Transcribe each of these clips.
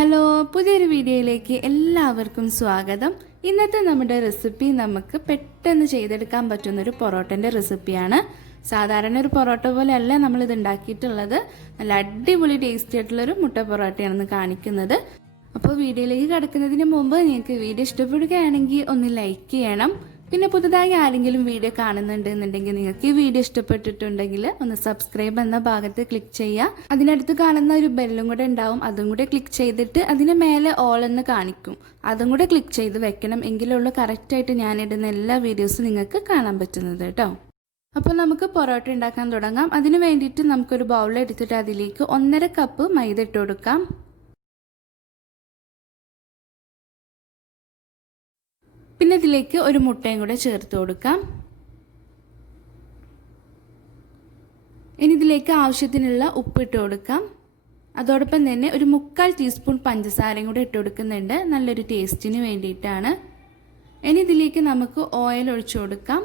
Hello, പുതിയൊരു വീഡിയോയിലേക്ക് എല്ലാവർക്കും സ്വാഗതം. ഇന്നത്തെ നമ്മുടെ റെസിപ്പി നമുക്ക് പെട്ടെന്ന് ചെയ്തെടുക്കാൻ പറ്റുന്നൊരു പൊറോട്ടൻ്റെ റെസിപ്പിയാണ്. സാധാരണ ഒരു പൊറോട്ട പോലെയല്ല നമ്മളിത് ഉണ്ടാക്കിയിട്ടുള്ളത്. നല്ല അടിപൊളി ടേസ്റ്റി ആയിട്ടുള്ളൊരു മുട്ട പൊറോട്ടയാണെന്ന് കാണിക്കുന്നത്. അപ്പോൾ വീഡിയോയിലേക്ക് കടക്കുന്നതിന് മുമ്പ് നിങ്ങൾക്ക് വീഡിയോ ഇഷ്ടപ്പെടുകയാണെങ്കിൽ ഒന്ന് ലൈക്ക് ചെയ്യണം. പിന്നെ പുതുതായി ആരെങ്കിലും വീഡിയോ കാണുന്നുണ്ടെന്നുണ്ടെങ്കിൽ നിങ്ങൾക്ക് ഈ വീഡിയോ ഇഷ്ടപ്പെട്ടിട്ടുണ്ടെങ്കിൽ ഒന്ന് സബ്സ്ക്രൈബ് എന്ന ഭാഗത്ത് ക്ലിക്ക് ചെയ്യുക. അതിനടുത്ത് കാണുന്ന ഒരു ബെല്ലും കൂടെ ഉണ്ടാവും, അതും കൂടെ ക്ലിക്ക് ചെയ്തിട്ട് അതിന് മേലെ ഓൾ എന്ന് കാണിക്കും, അതും കൂടെ ക്ലിക്ക് ചെയ്ത് വെക്കണം. എങ്കിലുള്ള കറക്റ്റായിട്ട് ഞാനിടുന്ന എല്ലാ വീഡിയോസും നിങ്ങൾക്ക് കാണാൻ പറ്റുന്നത് കേട്ടോ. അപ്പോൾ നമുക്ക് പൊറോട്ട ഉണ്ടാക്കാൻ തുടങ്ങാം. അതിന് വേണ്ടിയിട്ട് നമുക്കൊരു ബൗൾ എടുത്തിട്ട് അതിലേക്ക് 1.5 കപ്പ് മൈദ ഇട്ട് കൊടുക്കാം. പിന്നെ ഇതിലേക്ക് ഒരു മുട്ടയും കൂടെ ചേർത്ത് കൊടുക്കാം. ഇനി ഇതിലേക്ക് ആവശ്യത്തിനുള്ള ഉപ്പ് ഇട്ട് കൊടുക്കാം. അതോടൊപ്പം തന്നെ ഒരു 1/4 ടീസ്പൂൺ പഞ്ചസാരയും കൂടെ ഇട്ട് കൊടുക്കുന്നുണ്ട്, നല്ലൊരു ടേസ്റ്റിന് വേണ്ടിയിട്ടാണ്. ഇനി ഇതിലേക്ക് നമുക്ക് ഓയിൽ ഒഴിച്ചു കൊടുക്കാം.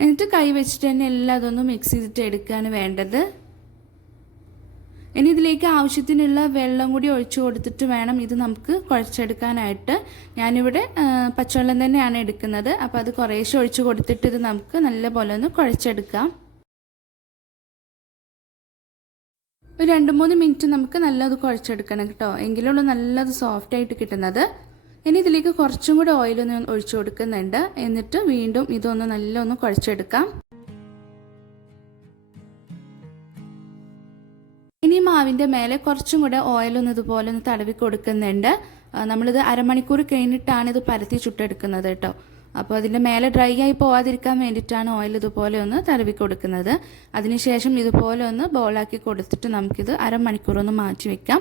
എന്നിട്ട് കൈ വെച്ചിട്ട് തന്നെ എല്ലാം അതൊന്ന് മിക്സ് ചെയ്തിട്ട് എടുക്കുകയാണ് വേണ്ടത്. ഇനി ഇതിലേക്ക് ആവശ്യത്തിനുള്ള വെള്ളം കൂടി ഒഴിച്ചു കൊടുത്തിട്ട് വേണം ഇത് നമുക്ക് കുഴച്ചെടുക്കാനായിട്ട്. ഞാനിവിടെ പച്ചവെള്ളം തന്നെയാണ് എടുക്കുന്നത്. അപ്പോൾ അത് കുറേശ്ശെ ഒഴിച്ചു കൊടുത്തിട്ട് ഇത് നമുക്ക് നല്ലപോലെ ഒന്ന് കുഴച്ചെടുക്കാം. ഒരു 2-3 മിനിറ്റ് നമുക്ക് നല്ലത് കുഴച്ചെടുക്കണം കേട്ടോ, എങ്കിലുള്ള നല്ലത് സോഫ്റ്റ് ആയിട്ട് കിട്ടുന്നത്. ഇനി ഇതിലേക്ക് കുറച്ചും കൂടി ഓയിലൊന്ന് ഒഴിച്ചു കൊടുക്കുന്നുണ്ട്. എന്നിട്ട് വീണ്ടും ഇതൊന്ന് നല്ലൊന്ന് കുഴച്ചെടുക്കാം. ഇനി മാവിൻ്റെ മേലെ കുറച്ചും കൂടെ ഓയിലൊന്ന് ഇതുപോലെ ഒന്ന് തടവി കൊടുക്കുന്നുണ്ട്. നമ്മളിത് അരമണിക്കൂർ കഴിഞ്ഞിട്ടാണ് ഇത് പരത്തി ചുട്ടെടുക്കുന്നത് കേട്ടോ. അപ്പോൾ അതിൻ്റെ മേലെ ഡ്രൈ ആയി പോവാതിരിക്കാൻ വേണ്ടിയിട്ടാണ് ഓയിൽ ഇതുപോലെ ഒന്ന് തടവി കൊടുക്കുന്നത്. അതിനുശേഷം ഇതുപോലെ ഒന്ന് ബോളാക്കി കൊടുത്തിട്ട് നമുക്കിത് അരമണിക്കൂർ ഒന്ന് മാറ്റി വെക്കാം.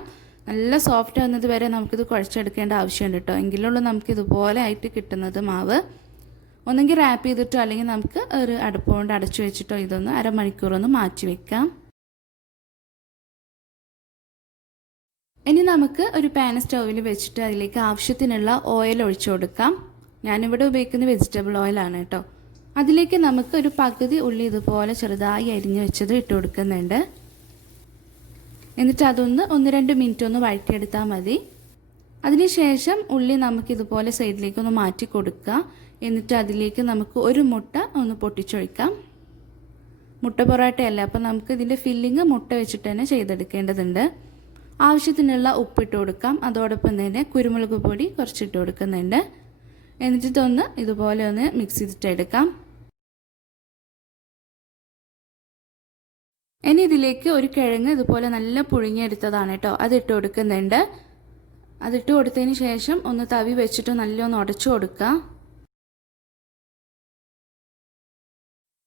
നല്ല സോഫ്റ്റ് ആവുന്നത് വരെ നമുക്കിത് കുഴച്ചെടുക്കേണ്ട ആവശ്യമുണ്ട് കേട്ടോ, എങ്കിലുള്ളൂ നമുക്കിതുപോലെ ആയിട്ട് കിട്ടുന്നത് മാവ്. ഒന്നെങ്കിൽ റാപ്പ് ചെയ്തിട്ടോ അല്ലെങ്കിൽ നമുക്ക് ഒരു അടുപ്പ് കൊണ്ട് അടച്ചു വെച്ചിട്ടോ ഇതൊന്ന് അരമണിക്കൂർ ഒന്ന് മാറ്റി വെക്കാം. ഇനി നമുക്ക് ഒരു പാൻ സ്റ്റൗവിൽ വെച്ചിട്ട് അതിലേക്ക് ആവശ്യത്തിനുള്ള ഓയിൽ ഒഴിച്ചു കൊടുക്കാം. ഞാനിവിടെ ഉപയോഗിക്കുന്ന വെജിറ്റബിൾ ഓയിലാണ് കേട്ടോ. അതിലേക്ക് നമുക്ക് ഒരു പകുതി ഉള്ളി ഇതുപോലെ ചെറുതായി അരിഞ്ഞ് വെച്ചത് ഇട്ട് കൊടുക്കുന്നുണ്ട്. എന്നിട്ട് അതൊന്ന് 1-2 മിനിറ്റ് ഒന്ന് വഴറ്റിയെടുത്താൽ മതി. അതിനുശേഷം ഉള്ളി നമുക്കിതുപോലെ സൈഡിലേക്കൊന്ന് മാറ്റി കൊടുക്കുക. എന്നിട്ട് അതിലേക്ക് നമുക്ക് ഒരു മുട്ട ഒന്ന് പൊട്ടിച്ചൊഴിക്കാം. മുട്ട പൊറോട്ടയല്ല, അപ്പോൾ നമുക്ക് ഇതിൻ്റെ ഫില്ലിങ് മുട്ട വെച്ചിട്ട് തന്നെ ചെയ്തെടുക്കേണ്ടതുണ്ട്. ആവശ്യത്തിനുള്ള ഉപ്പിട്ട് കൊടുക്കാം. അതോടൊപ്പം തന്നെ കുരുമുളക് പൊടി കുറച്ചിട്ട് കൊടുക്കുന്നുണ്ട്. എന്നിട്ടൊന്ന് ഇതുപോലെ ഒന്ന് മിക്സ് ചെയ്തിട്ട് എടുക്കാം. ഇനി ഇതിലേക്ക് ഒരു കിഴങ്ങ് ഇതുപോലെ നല്ല പുഴുങ്ങിയെടുത്തതാണ് കേട്ടോ, അതിട്ട് കൊടുക്കുന്നുണ്ട്. അതിട്ട് കൊടുത്തതിന് ശേഷം ഒന്ന് തവി വെച്ചിട്ട് നല്ലൊന്ന് ഉടച്ചു കൊടുക്കുക.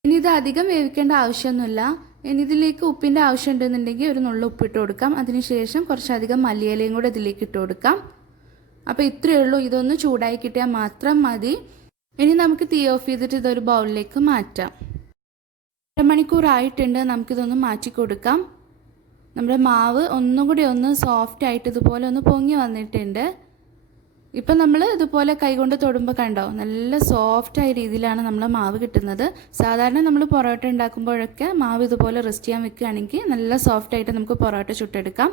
ഇനി ഇത് അധികം വേവിക്കേണ്ട ആവശ്യമൊന്നുമില്ല. ഇനി ഇതിലേക്ക് ഉപ്പിൻ്റെ ആവശ്യം ഉണ്ടെന്നുണ്ടെങ്കിൽ ഒരു നുള്ളു ഉപ്പിട്ട് കൊടുക്കാം. അതിനുശേഷം കുറച്ചധികം മല്ലിയിലയും കൂടെ ഇതിലേക്ക് ഇട്ട് കൊടുക്കാം. അപ്പോൾ ഇത്രയേ ഉള്ളൂ, ഇതൊന്ന് ചൂടായി കിട്ടിയാൽ മാത്രം മതി. ഇനി നമുക്ക് തീ ഓഫ് ചെയ്തിട്ട് ഇതൊരു ബൗളിലേക്ക് മാറ്റാം. 1 മണിക്കൂറായിട്ടുണ്ട്, നമുക്കിതൊന്ന് മാറ്റി കൊടുക്കാം. നമ്മുടെ മാവ് ഒന്നും കൂടി ഒന്ന് സോഫ്റ്റ് ആയിട്ട് ഇതുപോലെ ഒന്ന് പൊങ്ങി വന്നിട്ടുണ്ട്. ഇപ്പം നമ്മൾ ഇതുപോലെ കൈകൊണ്ട് തൊടുമ്പോൾ കണ്ടോ, നല്ല സോഫ്റ്റായ രീതിയിലാണ് നമ്മളെ മാവ് കിട്ടുന്നത്. സാധാരണ നമ്മൾ പൊറോട്ട ഉണ്ടാക്കുമ്പോഴൊക്കെ മാവ് ഇതുപോലെ റെസ്റ്റ് ചെയ്യാൻ വെക്കുകയാണെങ്കിൽ നല്ല സോഫ്റ്റായിട്ട് നമുക്ക് പൊറോട്ട ചുട്ടെടുക്കാം.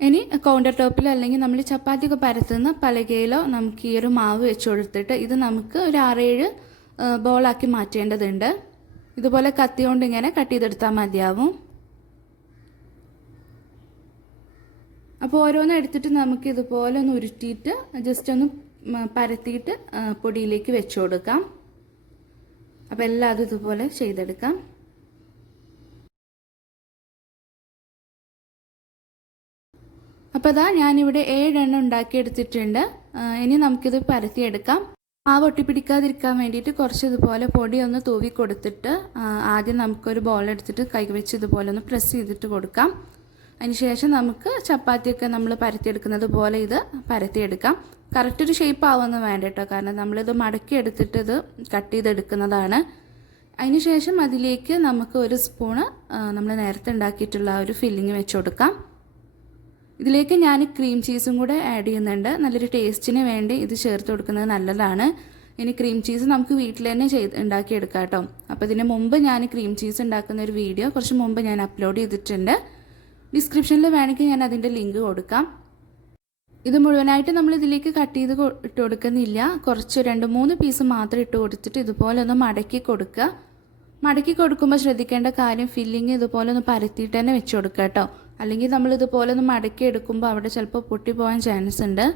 ഇനി കൗണ്ടർ ടോപ്പിലോ അല്ലെങ്കിൽ നമ്മൾ ചപ്പാത്തിയൊക്കെ പരത്തുന്ന പലകയിലോ നമുക്ക് ഈ ഒരു മാവ് വെച്ച് കൊടുത്തിട്ട് ഇത് നമുക്ക് ഒരു 6-7 ബോളാക്കി മാറ്റേണ്ടതുണ്ട്. ഇതുപോലെ കത്തി കൊണ്ട് ഇങ്ങനെ കട്ട് ചെയ്തെടുത്താൽ മതിയാവും. അപ്പോൾ ഓരോന്നും എടുത്തിട്ട് നമുക്ക് ഇതുപോലെ ഒന്ന് ഉരുട്ടിയിട്ട് ജസ്റ്റ് ഒന്ന് പരത്തിയിട്ട് പൊടിയിലേക്ക് വെച്ച് കൊടുക്കാം. അപ്പോൾ എല്ലാം ഇതുപോലെ ചെയ്തെടുക്കാം. അപ്പോൾ അതാ ഞാനിവിടെ 7 എണ്ണം ഉണ്ടാക്കിയെടുത്തിട്ടുണ്ട്. ഇനി നമുക്കിത് പരത്തിയെടുക്കാം. മാവ് ഒട്ടിപ്പിടിക്കാതിരിക്കാൻ വേണ്ടിയിട്ട് കുറച്ച് ഇതുപോലെ പൊടി ഒന്ന് തൂവി കൊടുത്തിട്ട് ആദ്യം നമുക്കൊരു ബോൾ എടുത്തിട്ട് കൈ വെച്ച് ഇതുപോലെ ഒന്ന് പ്രസ് ചെയ്തിട്ട് കൊടുക്കാം. അതിനുശേഷം നമുക്ക് ചപ്പാത്തിയൊക്കെ നമ്മൾ പരത്തിയെടുക്കുന്നത് പോലെ ഇത് പരത്തിയെടുക്കാം. കറക്റ്റ് ഒരു ഷേപ്പ് ആവുമെന്ന് വേണ്ട കേട്ടോ, കാരണം നമ്മളിത് മടക്കി എടുത്തിട്ട് ഇത് കട്ട് ചെയ്തെടുക്കുന്നതാണ്. അതിനുശേഷം അതിലേക്ക് നമുക്ക് ഒരു സ്പൂണ് നമ്മൾ നേരത്തെ ഉണ്ടാക്കിയിട്ടുള്ള ഒരു ഫില്ലിങ് വെച്ച് കൊടുക്കാം. ഇതിലേക്ക് ഞാൻ ക്രീം ചീസും കൂടെ ആഡ് ചെയ്യുന്നുണ്ട്. നല്ലൊരു ടേസ്റ്റിന് വേണ്ടി ഇത് ചേർത്ത് കൊടുക്കുന്നത് നല്ലതാണ്. ഇനി ക്രീം ചീസ് നമുക്ക് വീട്ടിൽ തന്നെ ഉണ്ടാക്കിയെടുക്കാം കേട്ടോ. അപ്പോൾ ഇതിന് മുമ്പ് ഞാൻ ക്രീം ചീസ് ഉണ്ടാക്കുന്ന ഒരു വീഡിയോ കുറച്ച് മുമ്പ് ഞാൻ അപ്ലോഡ് ചെയ്തിട്ടുണ്ട്. ഡിസ്ക്രിപ്ഷനിൽ വേണമെങ്കിൽ ഞാൻ അതിൻ്റെ ലിങ്ക് കൊടുക്കാം. ഇത് മുഴുവനായിട്ട് നമ്മൾ ഇതിലേക്ക് കട്ട് ചെയ്ത് ഇട്ട് കൊടുക്കുന്നില്ല. കുറച്ച് 2-3 പീസ് മാത്രം ഇട്ട് കൊടുത്തിട്ട് ഇതുപോലെ ഒന്ന് മടക്കി കൊടുക്കുക. മടക്കി കൊടുക്കുമ്പോൾ ശ്രദ്ധിക്കേണ്ട കാര്യം ഫില്ലിങ് ഇതുപോലെ ഒന്ന് പരത്തിയിട്ട് തന്നെ വെച്ച് കൊടുക്കുക കേട്ടോ. അല്ലെങ്കിൽ നമ്മൾ ഇതുപോലെ ഒന്ന് മടക്കി എടുക്കുമ്പോൾ അവിടെ ചിലപ്പോൾ പൊട്ടിപ്പോകാൻ ചാൻസ് ഉണ്ട്.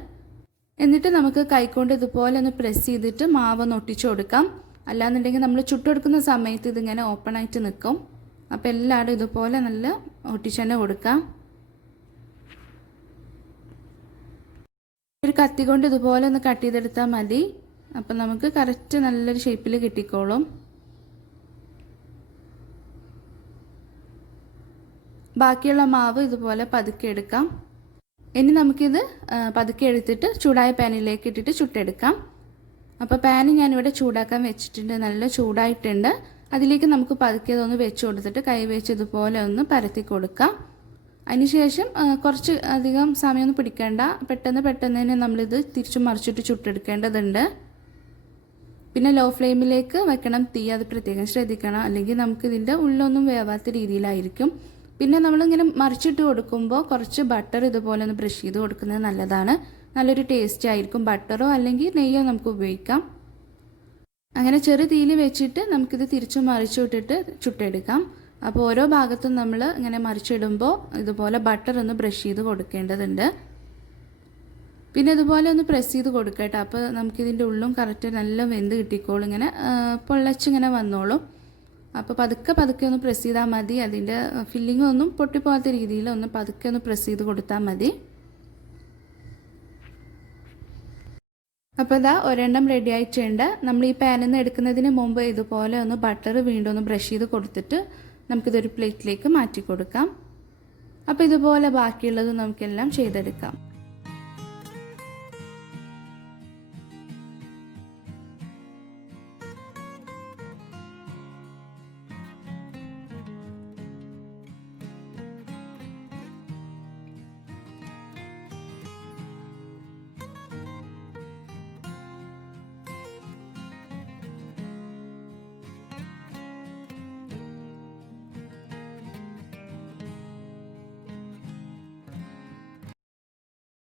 എന്നിട്ട് നമുക്ക് കൈകൊണ്ട് ഇതുപോലെ ഒന്ന് പ്രസ് ചെയ്തിട്ട് മാവ് ഒന്ന് ഒട്ടിച്ചു കൊടുക്കാം. അല്ലാന്നുണ്ടെങ്കിൽ നമ്മൾ ചുട്ടെടുക്കുന്ന സമയത്ത് ഇതിങ്ങനെ ഓപ്പൺ ആയിട്ട് നിൽക്കും. അപ്പോൾ എല്ലാവരും ഇതുപോലെ നല്ല ഒട്ടിച്ച് തന്നെ കൊടുക്കാം. ഒരു കത്തി കൊണ്ട് ഇതുപോലെ ഒന്ന് കട്ട് ചെയ്തെടുത്താൽ മതി. അപ്പം നമുക്ക് കറക്റ്റ് നല്ലൊരു ഷേപ്പിൽ കിട്ടിക്കോളും. ബാക്കിയുള്ള മാവ് ഇതുപോലെ പതുക്കെ എടുക്കാം. ഇനി നമുക്കിത് പതുക്കെ എടുത്തിട്ട് ചൂടായ പാനിലേക്ക് ഇട്ടിട്ട് ചുട്ടെടുക്കാം. അപ്പോൾ പാന് ഞാനിവിടെ ചൂടാക്കാൻ വെച്ചിട്ടുണ്ട്. നല്ല ചൂടായിട്ടുണ്ട്. അതിലേക്ക് നമുക്ക് പതുക്കെ ഒന്ന് വെച്ച് കൊടുത്തിട്ട് കൈ വെച്ച് ഇതുപോലെ ഒന്ന് പരത്തി കൊടുക്കാം. അതിനുശേഷം കുറച്ച് അധികം സമയമൊന്നും പിടിക്കേണ്ട. പെട്ടെന്ന് തന്നെ നമ്മളിത് തിരിച്ചു മറിച്ചിട്ട് ചുട്ടെടുക്കേണ്ടതുണ്ട്. പിന്നെ ലോ ഫ്ലെയിമിലേക്ക് വെക്കണം തീ. അത് പ്രത്യേകം ശ്രദ്ധിക്കണം. അല്ലെങ്കിൽ നമുക്കിതിൻ്റെ ഉള്ളൊന്നും വേവാത്ത രീതിയിലായിരിക്കും. പിന്നെ നമ്മളിങ്ങനെ മറിച്ചിട്ട് കൊടുക്കുമ്പോൾ കുറച്ച് ബട്ടർ ഇതുപോലെ ഒന്ന് ബ്രഷ് ചെയ്ത് കൊടുക്കുന്നത് നല്ലതാണ്. നല്ലൊരു ടേസ്റ്റ് ആയിരിക്കും. ബട്ടറോ അല്ലെങ്കിൽ നെയ്യോ നമുക്ക് ഉപയോഗിക്കാം. അങ്ങനെ ചെറു തീയിൽ വെച്ചിട്ട് നമുക്കിത് തിരിച്ചു മറിച്ചു വിട്ടിട്ട് ചുട്ടെടുക്കാം. അപ്പോൾ ഓരോ ഭാഗത്തും നമ്മൾ ഇങ്ങനെ മറിച്ചിടുമ്പോൾ ഇതുപോലെ ബട്ടർ ഒന്ന് ബ്രഷ് ചെയ്ത് കൊടുക്കേണ്ടതുണ്ട്. പിന്നെ ഇതുപോലെ ഒന്ന് പ്രസ് ചെയ്ത് കൊടുക്കട്ടെ. അപ്പോൾ നമുക്കിതിൻ്റെ ഉള്ളും കറക്റ്റ് നല്ല വെന്ത് കിട്ടിക്കോളും. ഇങ്ങനെ പൊള്ളച്ചിങ്ങനെ വന്നോളും. അപ്പോൾ പതുക്കെ ഒന്ന് പ്രസ് ചെയ്താൽ മതി. അതിൻ്റെ ഫില്ലിംഗ് ഒന്നും പൊട്ടിപ്പോകാത്ത രീതിയിൽ ഒന്ന് പതുക്കെ ഒന്ന് പ്രസ് ചെയ്ത് കൊടുത്താൽ മതി. അപ്പോൾ ഇതാ ഒരെണ്ണം റെഡി ആയിട്ടുണ്ട്. നമ്മൾ ഈ പാനിൽ നിന്ന് എടുക്കുന്നതിന് മുമ്പ് ഇതുപോലെ ഒന്ന് ബട്ടർ വീണ്ടും ഒന്ന് ബ്രഷ് ചെയ്ത് കൊടുത്തിട്ട് നമുക്കിതൊരു പ്ലേറ്റിലേക്ക് മാറ്റി കൊടുക്കാം. അപ്പോൾ ഇതുപോലെ ബാക്കിയുള്ളത് നമുക്കെല്ലാം ചെയ്തെടുക്കാം.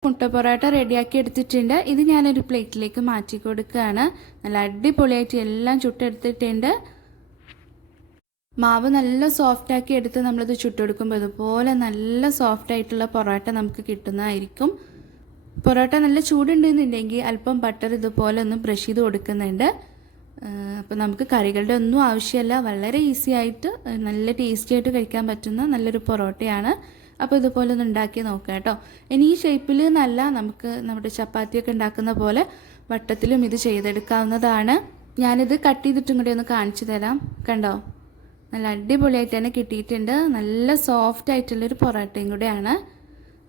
മുട്ട പൊറോട്ട റെഡിയാക്കി എടുത്തിട്ടുണ്ട്. ഇത് ഞാനൊരു പ്ലേറ്റിലേക്ക് മാറ്റി കൊടുക്കുകയാണ്. നല്ല അടിപൊളിയായിട്ട് എല്ലാം ചുട്ടെടുത്തിട്ടുണ്ട്. മാവ് നല്ല സോഫ്റ്റാക്കി എടുത്ത് നമ്മളിത് ചുട്ടെടുക്കുമ്പോൾ ഇതുപോലെ നല്ല സോഫ്റ്റായിട്ടുള്ള പൊറോട്ട നമുക്ക് കിട്ടുന്നതായിരിക്കും. പൊറോട്ട നല്ല ചൂടുണ്ടെന്നുണ്ടെങ്കിൽ അല്പം ബട്ടർ ഇതുപോലെ ഒന്ന് ബ്രഷ് ചെയ്ത് കൊടുക്കുന്നുണ്ട്. അപ്പോൾ നമുക്ക് കറികളുടെ ഒന്നും ആവശ്യമില്ല. വളരെ ഈസി ആയിട്ട് നല്ല ടേസ്റ്റി ആയിട്ട് കഴിക്കാൻ പറ്റുന്ന നല്ലൊരു പൊറോട്ടയാണ്. അപ്പോൾ ഇതുപോലെ ഒന്ന് ഉണ്ടാക്കി നോക്കാം കേട്ടോ. ഇനി ഈ ഷേപ്പിൽ നല്ല നമുക്ക് നമ്മുടെ ചപ്പാത്തിയൊക്കെ ഉണ്ടാക്കുന്ന പോലെ വട്ടത്തിലും ഇത് ചെയ്തെടുക്കാവുന്നതാണ്. ഞാനിത് കട്ട് ചെയ്തിട്ടും കൂടി ഒന്ന് കാണിച്ചു തരാം. കണ്ടോ, നല്ല അടിപൊളിയായിട്ട് തന്നെ കിട്ടിയിട്ടുണ്ട്. നല്ല സോഫ്റ്റ് ആയിട്ടുള്ളൊരു പൊറോട്ടയും കൂടെയാണ്.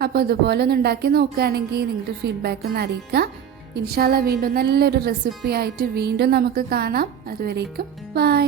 അപ്പോൾ ഇതുപോലെ ഒന്ന് ഉണ്ടാക്കി നോക്കുകയാണെങ്കിൽ നിങ്ങളുടെ ഫീഡ്ബാക്ക് ഒന്ന് അറിയിക്കുക. ഇൻഷാ അല്ലാഹ് വീണ്ടും നല്ലൊരു റെസിപ്പി ആയിട്ട് വീണ്ടും നമുക്ക് കാണാം. അതുവരേക്കും ബൈ.